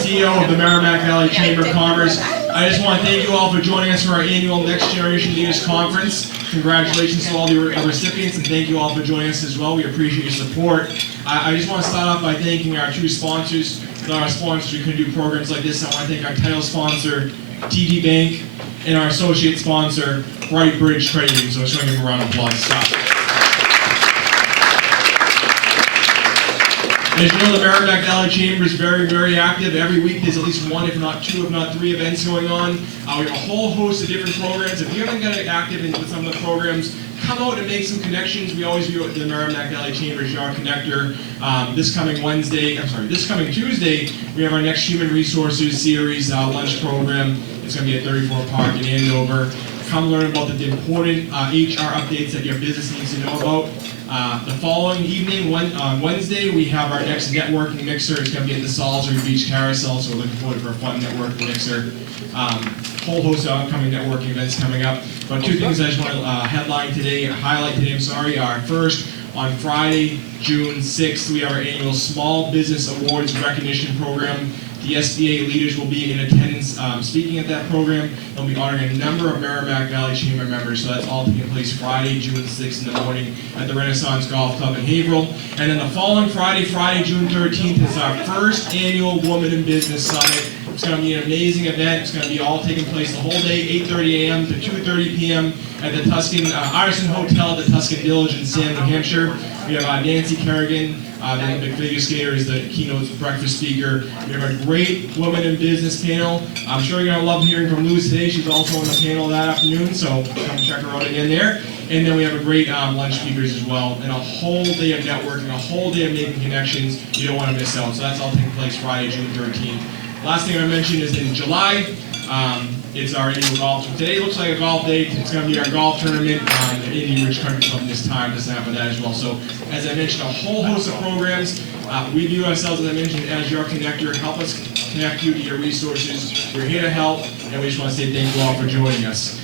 CEO of the Merrimack Valley Chamber of Commerce. I just want to thank you all for joining us for our annual Next Generation Leaders Conference. Congratulations to all the recipients, and thank you all for joining us as well. We appreciate your support. I just want to start off by thanking our two sponsors. Without our sponsors, we couldn't do programs like this. I want to thank our title sponsor, TD Bank, and our associate sponsor, Bright Bridge Credit Union. So I just want to give them a round of applause. Stop. As you know, the Merrimack Valley Chamber is very, very active. Every week there's at least one, if not two, if not three events going on. We have a whole host of different programs. If you haven't got active in some of the programs, come out and make some connections. We always view the Merrimack Valley Chamber as your connector. This coming Tuesday, we have our next Human Resources Series lunch program. It's going to be at 34 Park in Andover. Come learn about the important HR updates that your business needs to know about. The following evening, on Wednesday, we have our next networking mixer. It's going to be at the Salisbury Beach Carousel, so we're looking forward for a fun networking mixer. Whole host of upcoming networking events coming up. But two things I just want to highlight today, are first, on Friday, June 6th, we have our annual Small Business Awards Recognition Program. The SBA leaders will be in attendance speaking at that program. They'll be honoring a number of Merrimack Valley Chamber members, so that's all taking place Friday, June 6th in the morning at the Renaissance Golf Club in Haverhill. And then the following Friday, June 13th, is our first annual Woman in Business Summit. It's going to be an amazing event. It's going to be all taking place the whole day, 8:30 a.m. to 2:30 p.m. at the Tuscan Artisan Hotel at the Tuscan Village in Salem, New Hampshire. We have Nancy Kerrigan, the Olympic figure skater, is the keynote breakfast speaker. We have a great woman in business panel. I'm sure you're going to love hearing from Luz today. She's also on the panel that afternoon, so come check her out again there. And then we have a great lunch speakers as well, and a whole day of networking, a whole day of making connections. You don't want to miss out. So that's all taking place Friday, June 13th. Last thing I mentioned is in July, it's our annual golf. So today looks like a golf day. It's going to be our golf tournament at Indian Ridge Country Club this time to sign up for that as well. So as I mentioned, a whole host of programs. We view ourselves, as I mentioned, as your connector. Help us connect you to your resources. We're here to help, and we just want to say thank you all for joining us.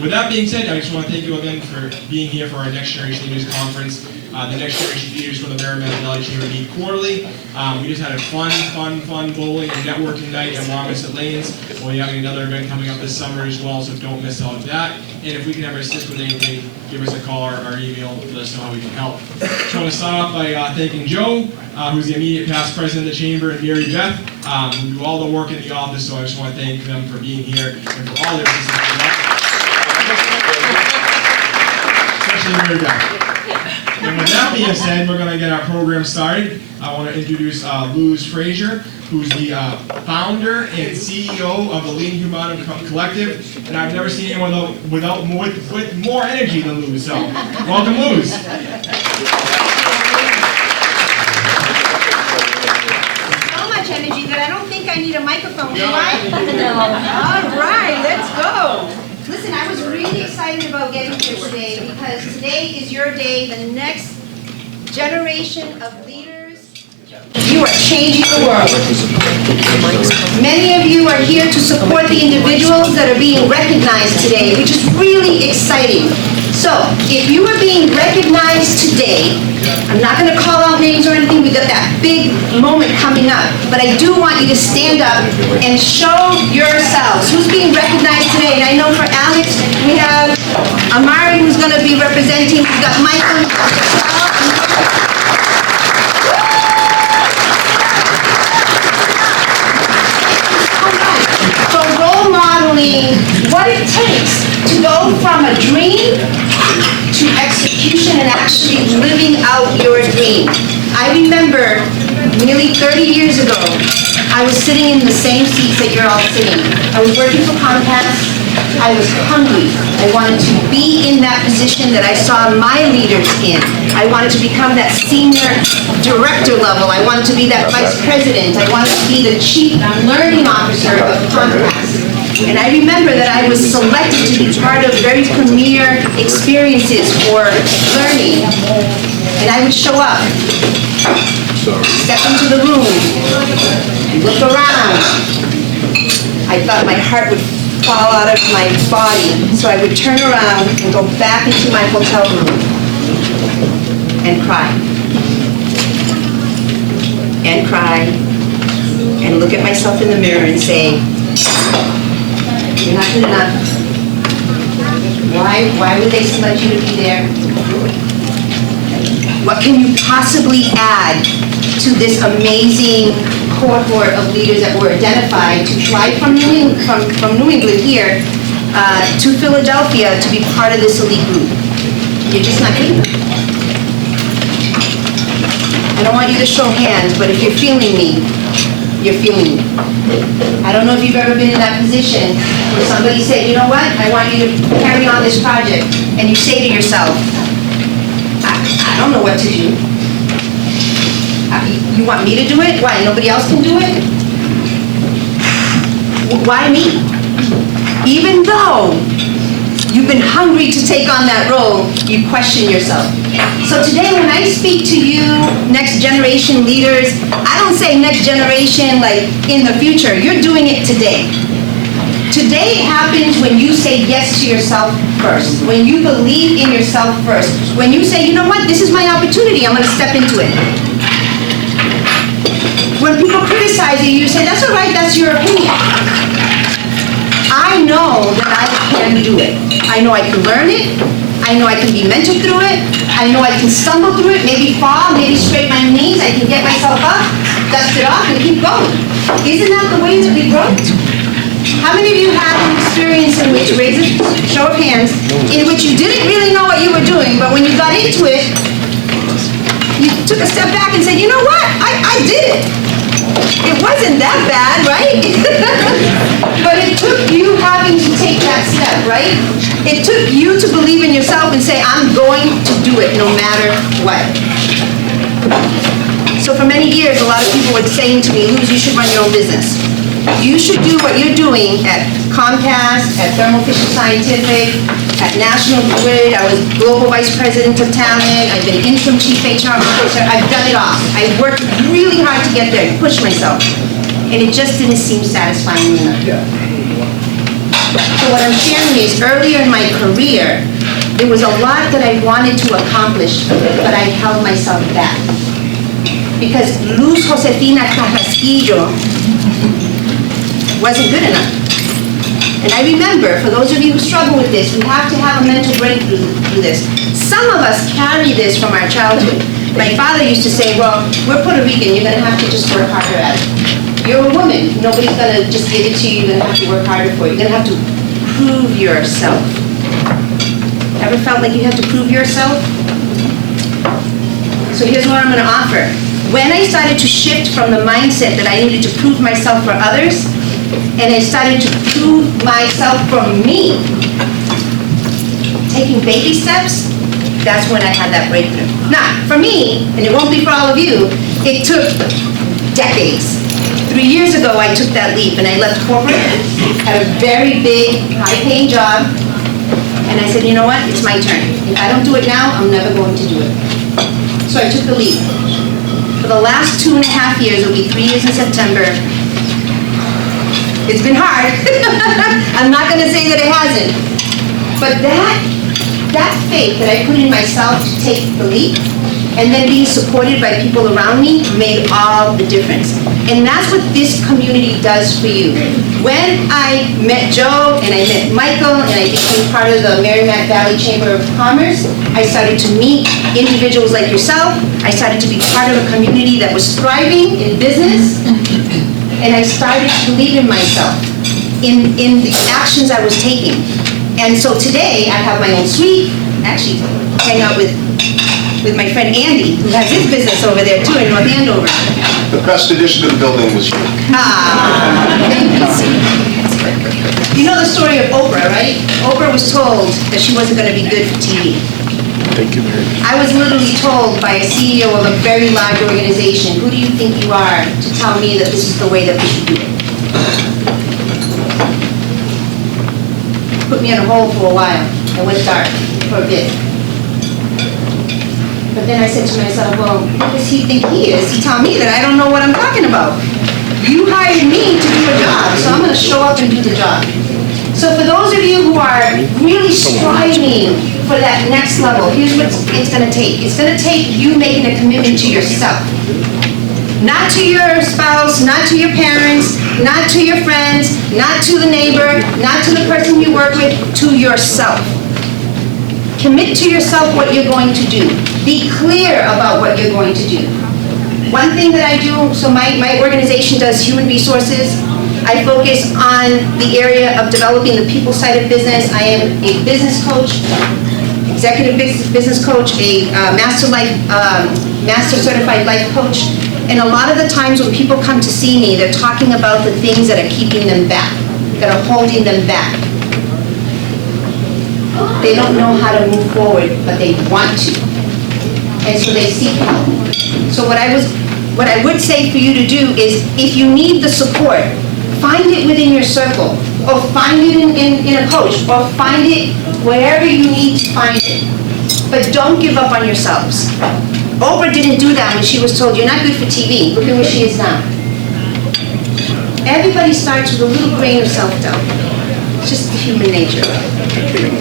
With that being said, I just want to thank you again for being here for our Next Generation Leaders Conference. The Next Generation Leaders for the Merrimack Valley Chamber meet quarterly. We just had a fun bowling and networking night at Marmoset Lanes. We'll be having another event coming up this summer as well, so don't miss out on that. And if we can ever assist with anything, give us a call or email, let us know how we can help. Just want to start off by thanking Joe, who's the immediate past president of the Chamber, and Mary Beth, who do all the work in the office, so I just want to thank them for being here and for all their assistance. Especially Mary Beth. And with that being said, we're going to get our program started. I want to introduce Luz Frazier, who's the founder and CEO of the Lean Humanum Collective. And I've never seen anyone with more energy than Luz. So, welcome, Luz. So much energy that I don't think I need a microphone, do I? No. All right, let's go. Listen, I was really excited about getting here today because today is your day, the next generation of leaders. You are changing the world. Many of you are here to support the individuals that are being recognized today, which is really exciting. So, if you are being recognized today, I'm not going to call out names or anything, we've got that big moment coming up, but I do want you to stand up and show yourselves who's being recognized today. And I know for Alex, we have Amari who's going to be representing, we've got Michael, so role modeling what it takes to go from a dream to execution and actually living out your dream. I remember nearly 30 years ago, I was sitting in the same seats that you're all sitting. I was working for Comcast. I was hungry. I wanted to be in that position that I saw my leaders in. I wanted to become that senior director level. I wanted to be that vice president. I wanted to be the chief learning officer of Comcast. And I remember that I was selected to be part of very premier experiences for learning. And I would show up, step into the room, look around. I thought my heart would fall out of my body. So I would turn around and go back into my hotel room and cry. And cry. And and look at myself in the mirror and say, you're not good enough. Why would they select you to be there? What can you possibly add to this amazing cohort of leaders that were identified to fly from New England here to Philadelphia to be part of this elite group? You're just not good enough. I don't want you to show hands, but if you're feeling me, you're feeling me. I don't know if you've ever been in that position where somebody said, you know what, I want you to carry on this project, and you say to yourself, I don't know what to do. You want me to do it? Why, nobody else can do it? Why me? Even though you've been hungry to take on that role, you question yourself. So today when I speak to you, next generation leaders, I don't say next generation like in the future. You're doing it today. Today happens when you say yes to yourself first, when you believe in yourself first, when you say, you know what, this is my opportunity, I'm going to step into it. When people criticize you, you say, that's all right, that's your opinion. I know that I can do it. I know I can learn it. I know I can be mentored through it. I know I can stumble through it, maybe fall, maybe scrape my knees. I can get myself up, dust it off, and keep going. Isn't that the way that we grow? How many of you had an experience in which, raise a show of hands, in which you didn't really know what you were doing, but when you got into it, you took a step back and said, you know what, I did it. It wasn't that bad, right? But it took you having to take that step, right? It took you to believe in yourself and say, I'm going to do it no matter what. So for many years, a lot of people were saying to me, Luz, you should run your own business. You should do what you're doing at Comcast, at Thermo Fisher Scientific, at National Grid. I was Global Vice President of Talent. I've been interim Chief HR Officer. I've done it all. I worked really hard to get there, push myself. And it just didn't seem satisfying enough. So what I'm sharing is, earlier in my career, there was a lot that I wanted to accomplish, but I held myself back. Because Luz Josefina Carrasquillo wasn't good enough. And I remember, for those of you who struggle with this, we have to have a mental breakthrough through this. Some of us carry this from our childhood. My father used to say, well, we're Puerto Rican, you're going to have to just work harder at it. You're a woman, nobody's going to just give it to you, you're going to have to work harder for it. You're going to have to prove yourself. Ever felt like you have to prove yourself? So here's what I'm going to offer. When I started to shift from the mindset that I needed to prove myself for others, and I started to prove myself for me, taking baby steps, that's when I had that breakthrough. Now, for me, and it won't be for all of you, it took decades. 3 years ago, I took that leap, and I left corporate, had a very big, high-paying job, and I said, you know what, it's my turn. If I don't do it now, I'm never going to do it. So I took the leap. For the last 2.5 years, it'll be 3 years in September, it's been hard. I'm not going to say that it hasn't. But that faith that I put in myself to take the leap, and then being supported by people around me, made all the difference. And that's what this community does for you. When I met Joe, and I met Michael, and I became part of the Merrimack Valley Chamber of Commerce, I started to meet individuals like yourself. I started to be part of a community that was thriving in business. And I started to believe in myself, in the actions I was taking. And so today, I have my own suite. Actually, hang out with my friend Andy, who has his business over there too in North Andover. The best addition to the building was you. You know the story of Oprah, right? Oprah was told that she wasn't going to be good for TV. Thank you very much. I was literally told by a CEO of a very large organization, who do you think you are to tell me that this is the way that we should do it? Put me in a hole for a while. I went dark for a bit. But then I said to myself, well, who does he think he is to tell me that I don't know what I'm talking about? You hired me to do a job, so I'm going to show up and do the job. So for those of you who are really striving for that next level, here's what it's going to take. It's going to take you making a commitment to yourself. Not to your spouse, not to your parents, not to your friends, not to the neighbor, not to the person you work with, to yourself. Commit to yourself what you're going to do. Be clear about what you're going to do. One thing that I do, so my organization does human resources. I focus on the area of developing the people side of business. I am a business coach, executive business coach, a master certified life coach. And a lot of the times when people come to see me, they're talking about the things that are keeping them back, that are holding them back. They don't know how to move forward, but they want to. And so they seek help. So what I would say for you to do is, if you need the support, find it within your circle, or find it in a coach, or find it wherever you need to find it. But don't give up on yourselves. Oprah didn't do that when she was told, you're not good for TV. Look at where she is now. Everybody starts with a little grain of self-doubt. It's just human nature.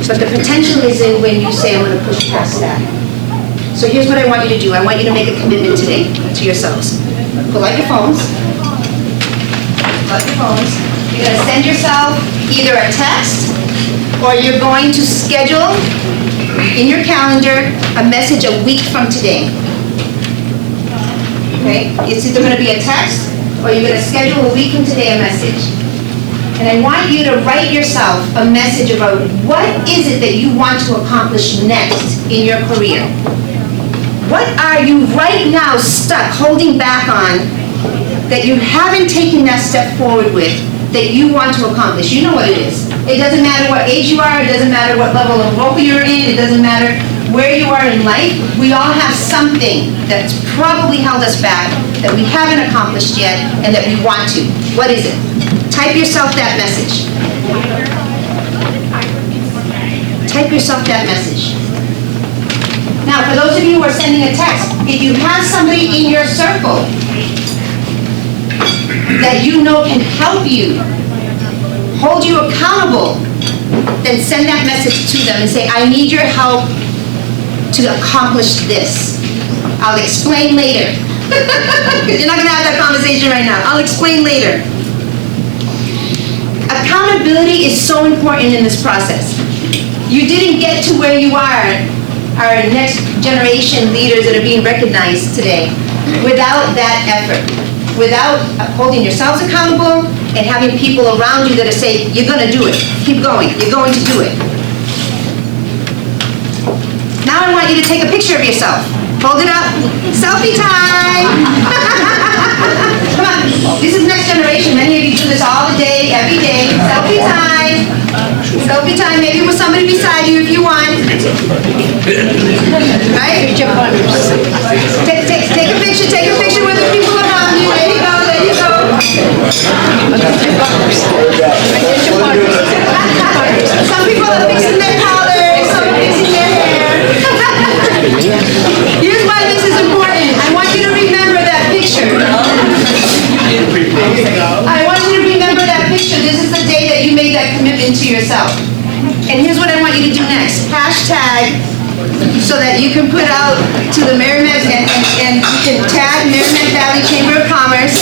But the potential is in when you say, I'm going to push past that. So here's what I want you to do. I want you to make a commitment today to yourselves. Pull out your phones. Pull out your phones. You're going to send yourself either a text, or you're going to schedule in your calendar a message a week from today. Okay? It's either going to be a text, or you're going to schedule a week from today a message. And I want you to write yourself a message about what is it that you want to accomplish next in your career. What are you right now stuck, holding back on, that you haven't taken that step forward with, that you want to accomplish? You know what it is. It doesn't matter what age you are, it doesn't matter what level of role you're in, it doesn't matter where you are in life. We all have something that's probably held us back, that we haven't accomplished yet, and that we want to. What is it? Type yourself that message. Type yourself that message. Now, for those of you who are sending a text, if you have somebody in your circle that you know can help you, hold you accountable, then send that message to them and say, I need your help to accomplish this. I'll explain later. Because you're not going to have that conversation right now. I'll explain later. Accountability is so important in this process. You didn't get to where you are, our next generation leaders that are being recognized today, without that effort, without holding yourselves accountable and having people around you that are saying, you're going to do it, keep going, you're going to do it. Now I want you to take a picture of yourself. Hold it up. Selfie time. Come on. This is next generation. Many of you do this all the day, every day. Selfie time. Selfie time. Maybe with somebody beside you if you want. Right? Take a picture. Take a picture with the people around you. There you go. There you go. Some people are fixing their collars. Some are fixing their hair. Here's why this is important. I want you to remember that picture. I want you to remember that picture. This is the day that you made that commitment to yourself. And here's what I want you to do next. Hashtag, so that you can put out to the Merrimack and you can tag Merrimack Valley Chamber of Commerce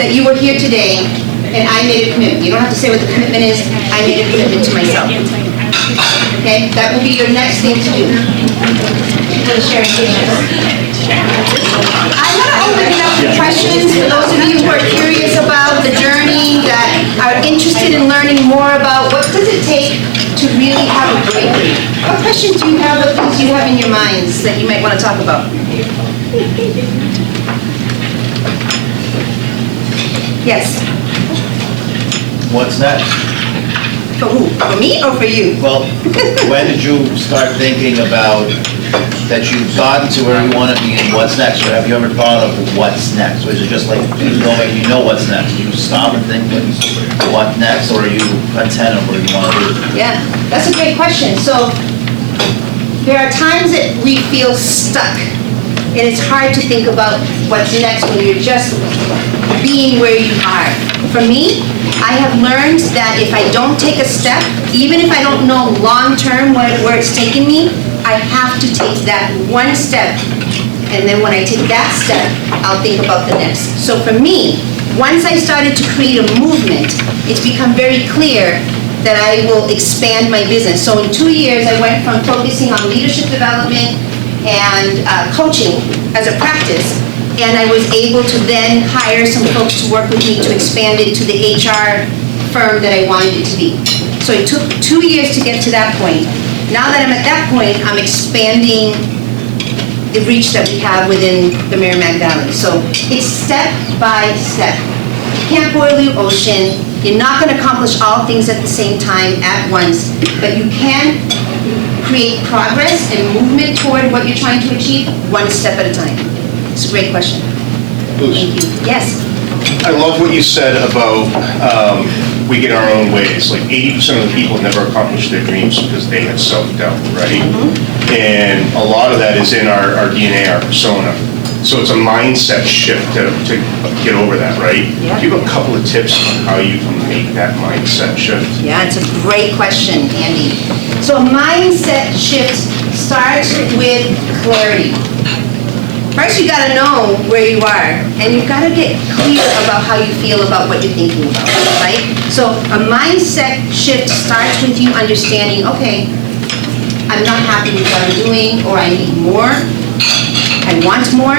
that you were here today and I made a commitment. You don't have to say what the commitment is. I made a commitment to myself. Okay? That will be your next thing to do. For the sharing pictures. I'm going to open it up for questions for those of you who are curious about the journey, that are interested in learning more about what does it take to really have a breakthrough. What questions do you have, what things do you have in your minds that you might want to talk about? Yes. What's next? For who? For me or for you? Well, when did you start thinking about that you've gotten to where you want to be and what's next? Or have you ever thought of what's next? Or is it just like you know what's next? Do you stop and think what next? Or are you content of where you want to be? Yeah, that's a great question. So there are times that we feel stuck. And it's hard to think about what's next when you're just being where you are. For me, I have learned that if I don't take a step, even if I don't know long-term where it's taking me, I have to take that one step And then when I take that step, I'll think about the next. So for me, once I started to create a movement, it's become very clear that I will expand my business. So in 2 years, I went from focusing on leadership development and coaching as a practice, and I was able to then hire some folks to work with me to expand it to the HR firm that I wanted it to be. So it took 2 years to get to that point. Now that I'm at that point, I'm expanding the reach that we have within the Merrimack Valley. So it's step by step. You can't boil the ocean. You're not going to accomplish all things at the same time at once, but you can create progress and movement toward what you're trying to achieve one step at a time. It's a great question. Luz, Thank you. Yes. I love what you said about we get our own ways. Like 80% of the people never accomplish their dreams because they have self-doubt, right? And a lot of that is in our DNA, our persona. So it's a mindset shift to get over that, right? Yeah. Do you have a couple of tips on how you can make that mindset shift? Yeah, it's a great question, Andy. So a mindset shift starts with clarity. First, you gotta know where you are, and you gotta get clear about how you feel about what you're thinking about, right? So a mindset shift starts with you understanding, okay, I'm not happy with what I'm doing, or I need more, I want more.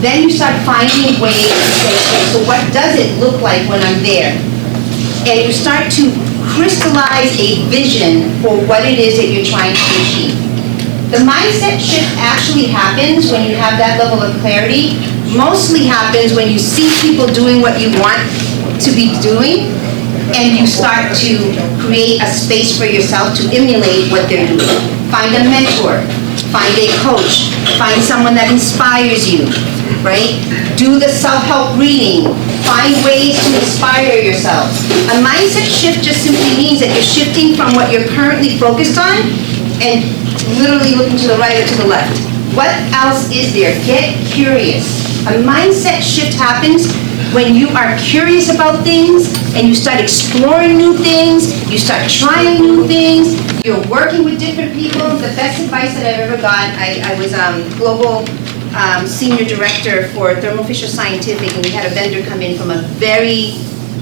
Then you start finding ways to say, okay, so what does it look like when I'm there? And you start to crystallize a vision for what it is that you're trying to achieve. The mindset shift actually happens when you have that level of clarity. Mostly happens when you see people doing what you want to be doing, and you start to create a space for yourself to emulate what they're doing. Find a mentor, find a coach, find someone that inspires you, right? Do the self-help reading, find ways to inspire yourself. A mindset shift just simply means that you're shifting from what you're currently focused on and literally looking to the right or to the left. What else is there? Get curious. A mindset shift happens when you are curious about things and you start exploring new things, you start trying new things, you're working with different people. The best advice that I've ever got, I was global senior director for Thermo Fisher Scientific, and we had a vendor come in from a very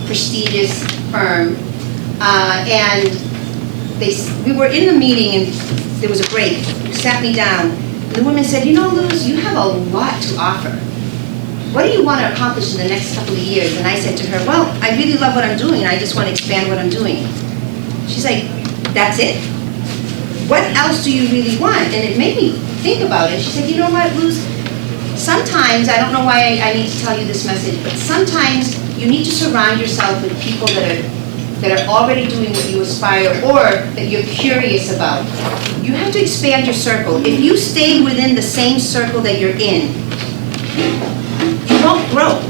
prestigious firm, and we were in the meeting and there was a break. You sat me down, and the woman said, you know, Luz, you have a lot to offer. What do you want to accomplish in the next couple of years? And I said to her, well, I really love what I'm doing, and I just want to expand what I'm doing. She's like, that's it? What else do you really want? And it made me think about it. She said, you know what, Luz? Sometimes, I don't know why I need to tell you this message, but sometimes you need to surround yourself with people that are already doing what you aspire or that you're curious about. You have to expand your circle. If you stay within the same circle that you're in, you won't grow.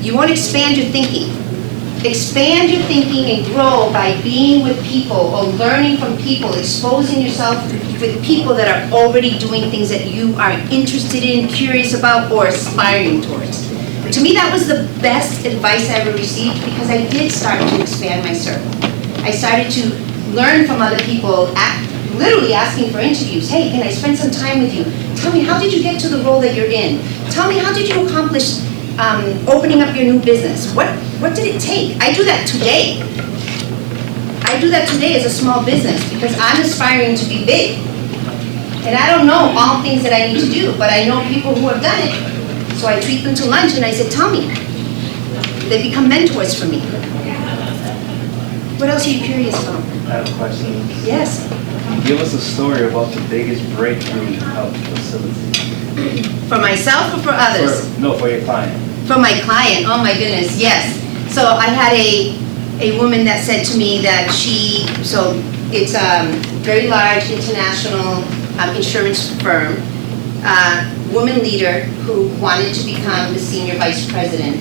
You won't expand your thinking. Expand your thinking and grow by being with people or learning from people, exposing yourself with people that are already doing things that you are interested in, curious about, or aspiring towards. To me, that was the best advice I ever received because I did start to expand my circle. I started to learn from other people, literally asking for interviews. Hey, can I spend some time with you? Tell me, how did you get to the role that you're in? Tell me, how did you accomplish opening up your new business? What did it take? I do that today. I do that today as a small business because I'm aspiring to be big. And I don't know all things that I need to do, but I know people who have done it. So I treat them to lunch and I said, tell me. They become mentors for me. What else are you curious about? I have a question. Yes. Give us a story about the biggest breakthrough of the facility. For myself or for others? For your client. For my client, oh my goodness, yes. So I had a woman that said to me that it's a very large international insurance firm, woman leader who wanted to become the senior vice president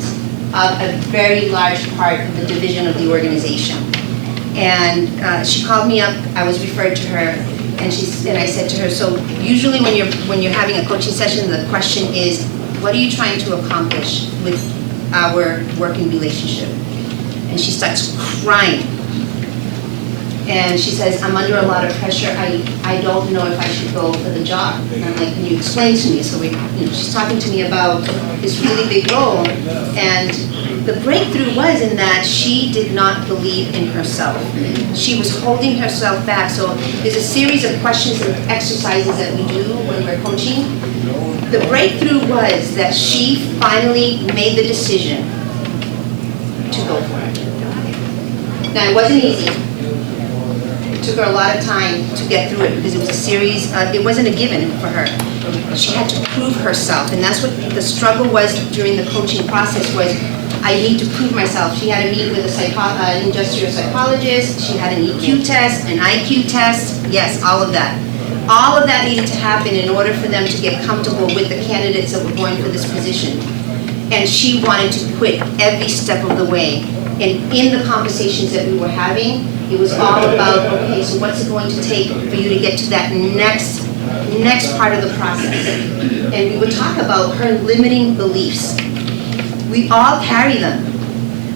of a very large part of the division of the organization. And she called me up, I was referred to her, and I said to her, so usually when you're having a coaching session, the question is, what are you trying to accomplish with our working relationship? And she starts crying. And she says, I'm under a lot of pressure, I don't know if I should go for the job. And I'm like, can you explain to me? So she's talking to me about this really big role, and the breakthrough was in that she did not believe in herself. She was holding herself back. So there's a series of questions and exercises that we do when we're coaching. The breakthrough was that she finally made the decision to go for it. Now, it wasn't easy. It took her a lot of time to get through it because it was a series, it wasn't a given for her. She had to prove herself, and that's what the struggle was during the coaching process was, I need to prove myself. She had to meet with an industrial psychologist, she had an EQ test, an IQ test, yes, all of that. All of that needed to happen in order for them to get comfortable with the candidates that were going for this position. And she wanted to quit every step of the way. And in the conversations that we were having, it was all about, okay, so what's it going to take for you to get to that next part of the process? And we would talk about her limiting beliefs. We all carry them.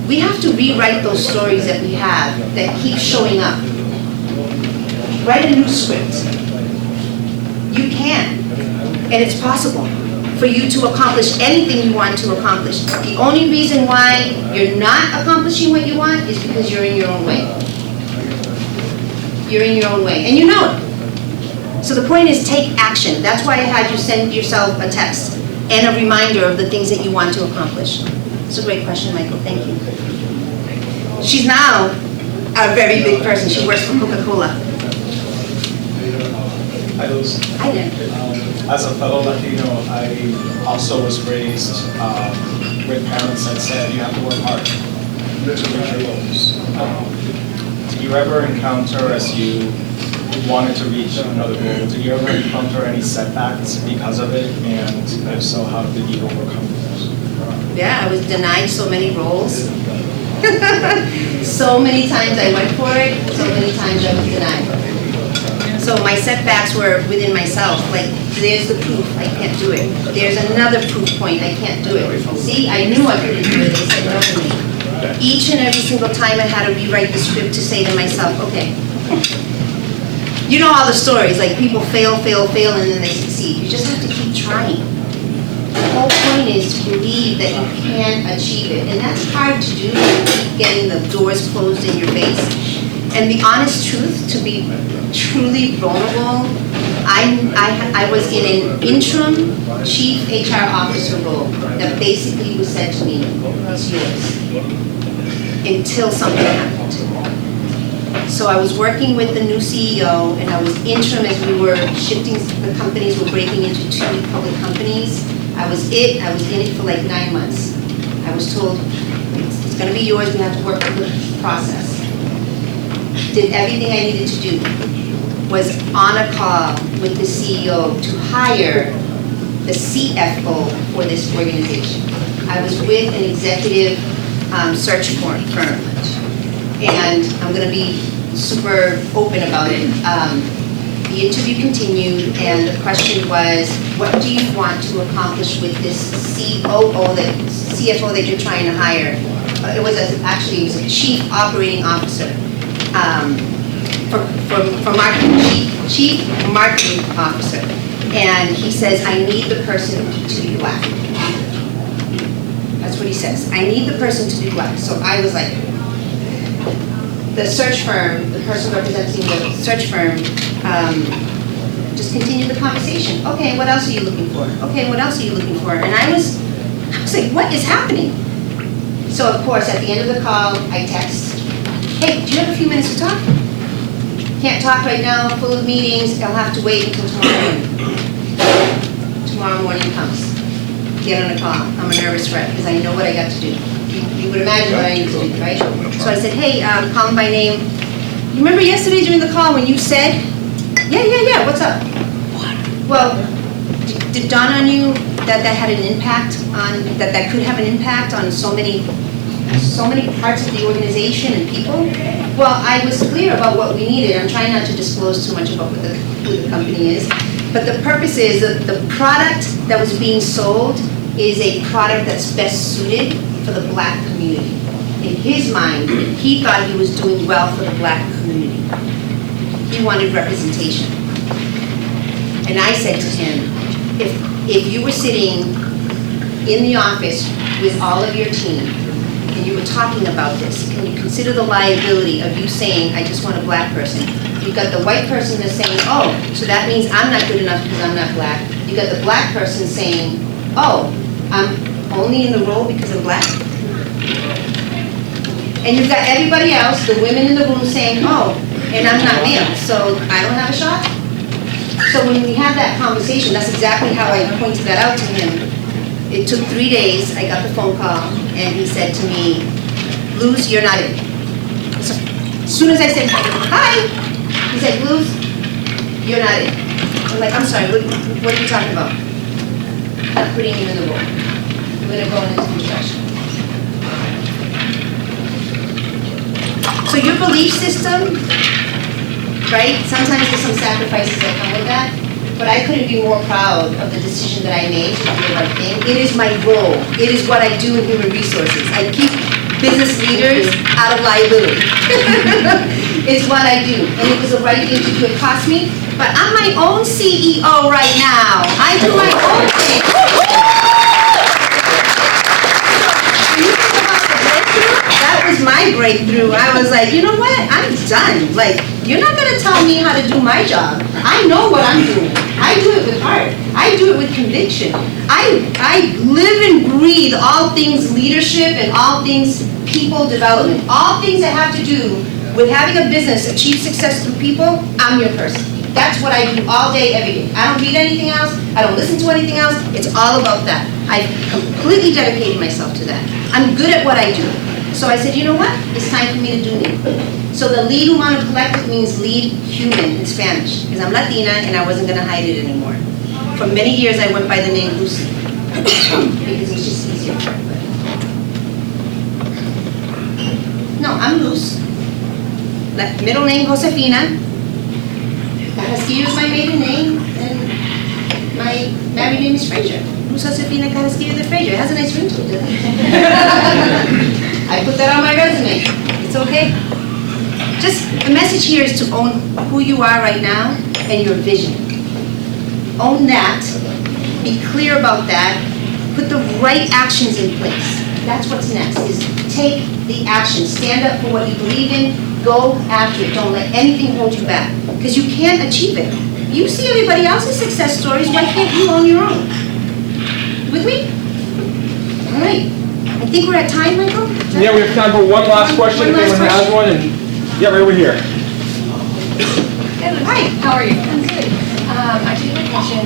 We have to rewrite those stories that we have that keep showing up. Write a new script. You can, and it's possible for you to accomplish anything you want to accomplish. The only reason why you're not accomplishing what you want is because you're in your own way. You're in your own way, and you know it. So the point is, take action. That's why I had you send yourself a text and a reminder of the things that you want to accomplish. It's a great question, Michael. Thank you. She's now a very big person. She works for Coca-Cola. Hi, Luz. Hi there. As a fellow Latino, I also was raised with parents that said you have to work hard to reach your goals. Did you ever encounter, as you wanted to reach another goal, did you ever encounter any setbacks because of it? And if so, how did you overcome those? Yeah, I was denied so many roles. So many times I went for it, so many times I was denied. So my setbacks were within myself, like, there's the proof, I can't do it. There's another proof point, I can't do it. See, I knew I couldn't do it, they said no to me. Each and every single time I had to rewrite the script to say to myself, okay, you know all the stories, like people fail, fail, fail, and then they succeed. You just have to keep trying. The whole point is to believe that you can achieve it, and that's hard to do, to keep getting the doors closed in your face. And the honest truth, to be truly vulnerable, I was in an interim chief HR officer role that basically was said to me, it's yours, until something happened. So I was working with the new CEO, and I was interim as we were shifting, the companies were breaking into 2 public companies. I was in it for like 9 months. I was told, it's gonna be yours, we have to work through the process. Did everything I needed to do, was on a call with the CEO to hire the CFO for this organization. I was with an executive search firm, and I'm going to be super open about it. The interview continued, and the question was, what do you want to accomplish with this CFO that you're trying to hire? It was actually a chief operating officer. For marketing, chief marketing officer. And he says, I need the person to be black. That's what he says. I need the person to be black. So I was like, the search firm, the person representing the search firm, just continued the conversation. Okay, what else are you looking for? Okay, what else are you looking for? And I was like, what is happening? So of course, at the end of the call, I text, hey, do you have a few minutes to talk? Can't talk right now, full of meetings, I'll have to wait until tomorrow morning. Tomorrow morning comes. Get on a call. I'm a nervous wreck because I know what I got to do. You would imagine what I need to do, right? So I said, hey, call him by name. You remember yesterday during the call when you said, yeah, what's up? Well, did it dawn on you that that had an impact on, that could have an impact on so many parts of the organization and people? Well, I was clear about what we needed. I'm trying not to disclose too much about who the company is. But the purpose is that the product that was being sold is a product that's best suited for the black community in his mind, he thought he was doing well for the black community. He wanted representation. And I said to him, if you were sitting in the office with all of your team, and you were talking about this, can you consider the liability of you saying, I just want a black person? You've got the white person that's saying, oh, so that means I'm not good enough because I'm not black. You got the black person saying, oh, I'm only in the role because I'm black. And you've got everybody else, the women in the room saying, oh, and I'm not male, so I don't have a shot? So when we had that conversation, that's exactly how I pointed that out to him. It took 3 days, I got the phone call, and he said to me, Luz, you're not in. So as soon as I said, hi, he said, Luz, you're not in. I'm like, I'm sorry, what are you talking about? I'm not putting you in the role. I'm gonna go into construction. So your belief system, right? Sometimes there's some sacrifices that come with that, but I couldn't be more proud of the decision that I made to do the right thing. It is my role. It is what I do in human resources. I keep business leaders out of liability. It's what I do, and it was the right thing to do. It cost me, but I'm my own CEO right now. I do my own thing. That was my breakthrough. I was like, you know what? I'm done. Like, you're not gonna tell me how to do my job. I know what I'm doing. I do it with heart. I do it with conviction. I live and breathe all things leadership and all things people development. All things that have to do with having a business achieve success through people, I'm your person. That's what I do all day, every day. I don't read anything else. I don't listen to anything else. It's all about that. I've completely dedicated myself to that. I'm good at what I do. So I said, you know what? It's time for me to do me. So the lead humano collective means lead human in Spanish, because I'm Latina and I wasn't going to hide it anymore. For many years I went by the name Lucy, because it's just easier. No, I'm Luz. Middle name Josefina. Carrasquillo is my maiden name, and my married name is Frazier. Luz Josefina Carrasquillo de Frazier. It has a nice ring to it, doesn't it? I put that on my resume. It's okay. Just the message here is to own who you are right now and your vision. Own that. Be clear about that. Put the right actions in place. That's what's next, is take the action. Stand up for what you believe in. Go after it. Don't let anything hold you back, because you can't achieve it. You see everybody else's success stories. Why can't you own your own? With me? All right. I think we're at time, Michael? Yeah, we have time for one last question, if anyone has one, and yeah, right over here. Hi, how are you? I'm good. I do have a question,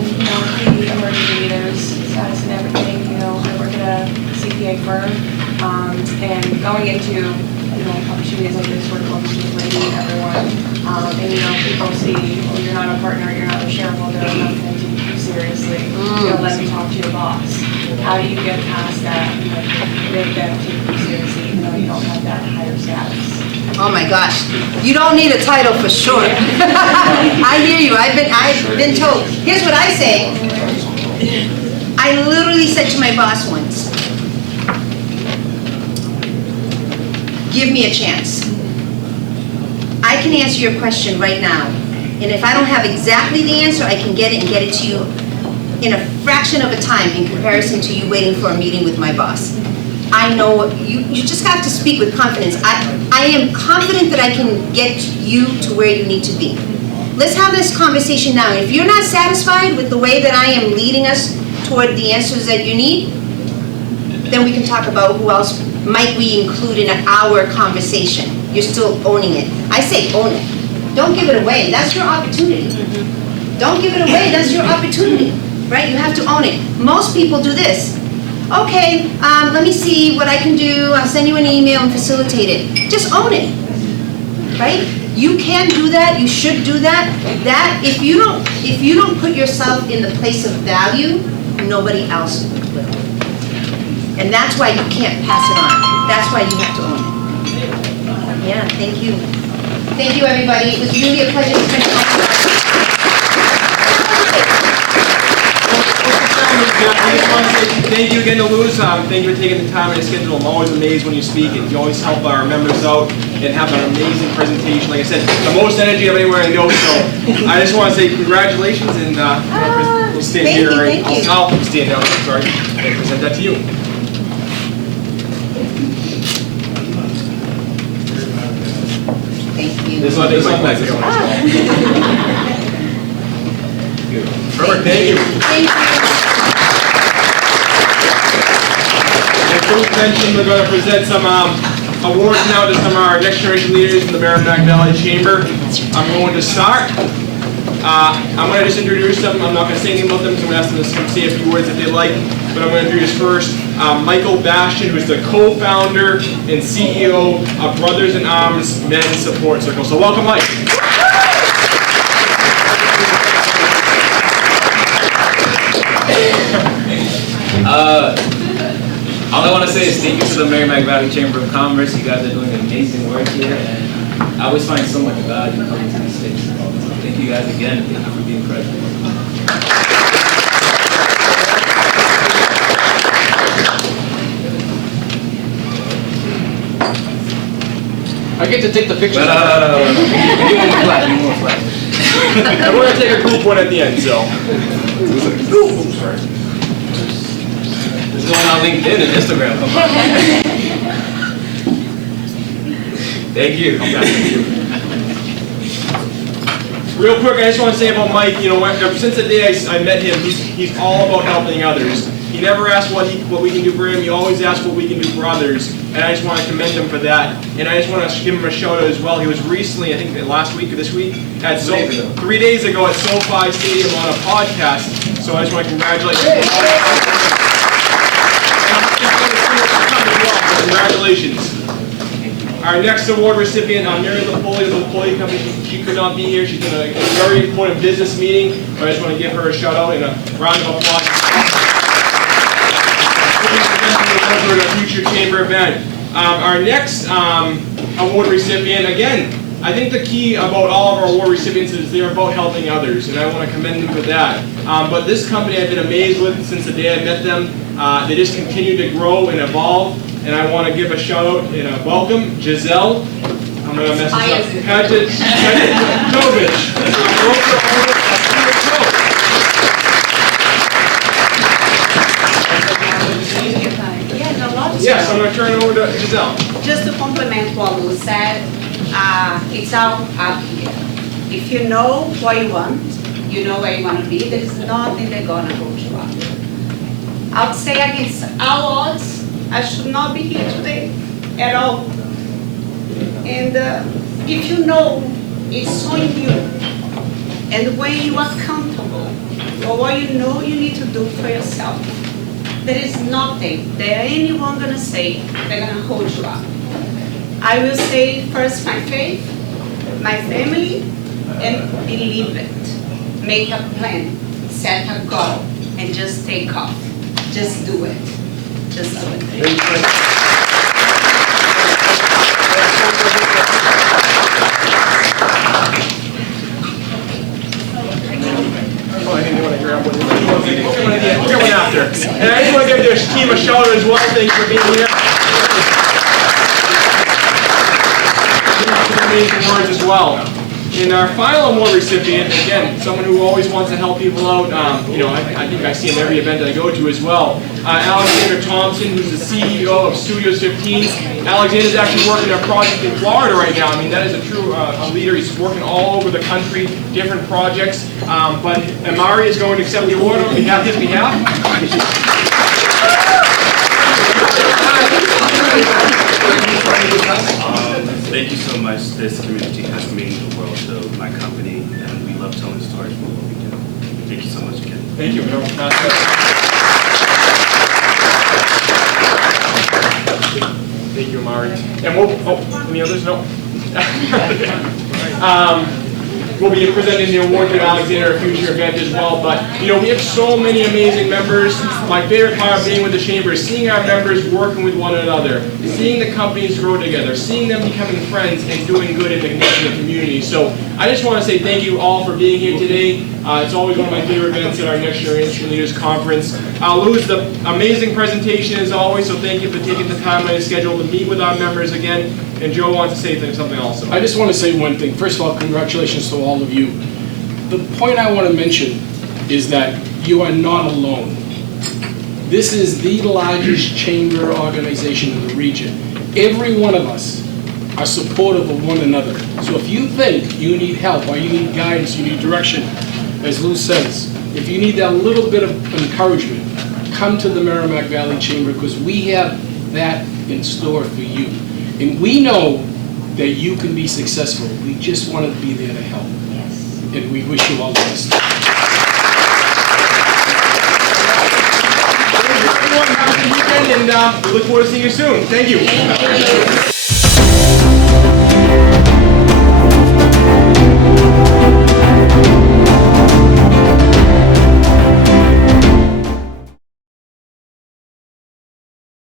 the emergency leaders status and everything. I work at a CPA firm, and going into, opportunities like this where Columbus is leading everyone, and people see, oh, you're not a partner, you're not a shareholder, I'm not going to take you seriously. Let me talk to your boss. How do you get past that? Make them take you seriously, even though you don't have that higher status? Oh my gosh, you don't need a title for sure. I hear you, I've been told. Here's what I say. I literally said to my boss once, give me a chance. I can answer your question right now. And if I don't have exactly the answer, I can get it and get it to you in a fraction of a time in comparison to you waiting for a meeting with my boss. I know what you just have to speak with confidence. I am confident that I can get you to where you need to be. Let's have this conversation now. If you're not satisfied with the way that I am leading us toward the answers that you need, then we can talk about who else might we include in our conversation. You're still owning it. I say own it. Don't give it away. That's your opportunity. Don't give it away. That's your opportunity. Right? You have to own it. Most people do this. Okay, let me see what I can do. I'll send you an email and facilitate it. Just own it. Right? You can do that. You should do that. That if you don't put yourself in the place of value, nobody else will. And that's why you can't pass it on. That's why you have to own it. Yeah, thank you. Thank you, everybody. It was really a pleasure to spend time with you. I just want to say thank you again to Luz. Thank you for taking the time in your schedule. I'm always amazed when you speak, and you always help our members out and have an amazing presentation. Like I said, the most energy of anywhere I go. So I just want to say congratulations, and we'll stand thank here. you, Right? thank you. I'll stand down. Sorry, and present that to you. Thank you. This one as well. Perfect. Thank you. Thank you. As Bruce mentioned, we're going to present some awards now to some of our next generation leaders in the Merrimack Valley Chamber. I'm going to start. I'm going to just introduce them. I'm not going to say anything about them, so I'm going to ask them to come say a few words if they like. But I'm going to introduce first Michael Bastian, who's the co-founder and CEO of Brothers in Arms Men's Support Circle. So welcome, Mike. All I want to say is thank you to the Merrimack Valley Chamber of Commerce. You guys are doing amazing work here, and I always find so much value coming to these states. So thank you guys again, and thank you for being present. I get to take the picture. But give me one flat, give me one flat. And we're going to take a group one at the end, so. It's going on LinkedIn and Instagram. Come on. Thank you. Real quick, I just want to say about Mike, you know, since the day I met him, he's all about helping others. He never asks what we can do for him, he always asks what we can do for others, and I just want to commend him for that. And I just want to give him a shout out as well. He was recently, I think last week or this week, at 3 days ago at SoFi Stadium on a podcast, so I just want to congratulate him. Congratulations. Our next award recipient, Mary Lapoli of the Employee Company. She could not be here. She's in a very important business meeting. But I just want to give her a shout out and a round of applause. For a future chamber event. Our next award recipient, again, I think the key about all of our award recipients is they're about helping others, and I want to commend them for that. But this company I've been amazed with since the day I met them. They just continue to grow and evolve. And I want to give a shout out and a welcome, Giselle. I'm going to mess this up. Pejovic. Yes, I'm going to turn it over to Giselle. Just to complement what Lou said, it's all up here. If you know what you want, you know where you want to be, there's nothing that's going to hold you up. I would say against all odds, I should not be here today at all. And if you know it's on you, and when you are comfortable for what you know you need to do for yourself, there is nothing that anyone gonna say that's gonna hold you up. I will say first my faith, my family, and believe it. Make a plan, set a goal, and just take off. Just do it. Just do it. We'll get one after. And I just want to give this team a shout out as well. Thanks for being here. Amazing words as well. And our final award recipient, again, someone who always wants to help people out. I think I see him every event I go to as well. Alexander Thompson, who's the CEO of Studios 15. Alexander's actually working on a project in Florida right now. I mean, that is a true leader. He's working all over the country, different projects. But Amari is going to accept the award on his behalf. Thank you so much. This community has meaned the world to my company, and we love telling stories about what we do. Thank you so much again. Thank you. Thank you, Amari. And any others? No. we'll be presenting the award to Alexander at a future event as well. But, we have so many amazing members. My favorite part of being with the chamber is seeing our members working with one another, seeing the companies grow together, seeing them becoming friends and doing good in the community. So I just want to say thank you all for being here today. It's always one of my favorite events at our Next Generation Leaders Conference. Lou, it's the amazing presentation as always, so thank you for taking the time on your schedule to meet with our members again. And Joe wants to say something also. I just want to say one thing. First of all, congratulations to all of you. The point I want to mention is that you are not alone. This is the largest chamber organization in the region. Every one of us are supportive of one another. So if you think you need help or you need guidance, you need direction, as Lou says, if you need that little bit of encouragement, come to the Merrimack Valley Chamber because we have that in store for you. And we know that you can be successful. We just want to be there to help. Yes. And we wish you all the best. Everyone, have a good weekend, and we look forward to seeing you soon. Thank you.